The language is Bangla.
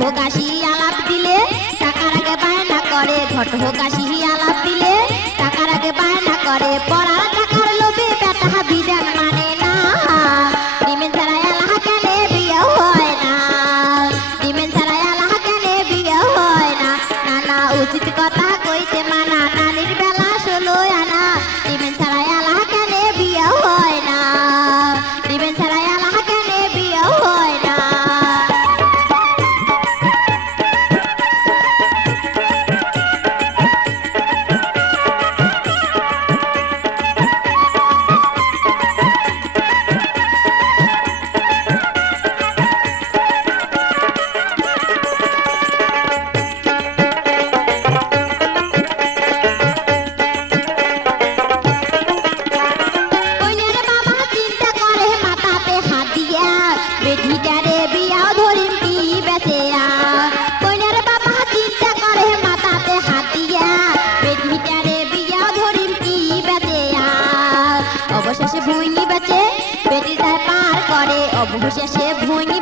হোক আসি আলাপ দিলে টাকার আগে বায়না করে, ঘট হোক আসি আলাপ দিলে টাকার আগে বায়না করে। পড়ার টাকার লোভে বেটা বিধান মানে না, ডিমেন ছাড়া এলাহ কেনে বিয়ে হয় না, ডিমেন ছাড়া এলাহ কেনে বিয়ে হয় না। নানা উচিত কথা কইতে মানা, নানির বেলা 16 আনা, ডিমেন ছাড়া এলাহ কেনে বিয়ে হয় না, ডিমেন ছাড়া এলাহ কেনে বিয়ে হয় না। বেটিটারে বিয়াও ধরিম কি বেচেয়া, কইনার বাবা চিন্তা করে মাথাতে হাত দিয়া, বেটিটারে বিয়াও ধরিম কি বেচেয়া। অবশেষে ভুইনি বেচে বেটিটার পার করে, অবশেষে ভুইনি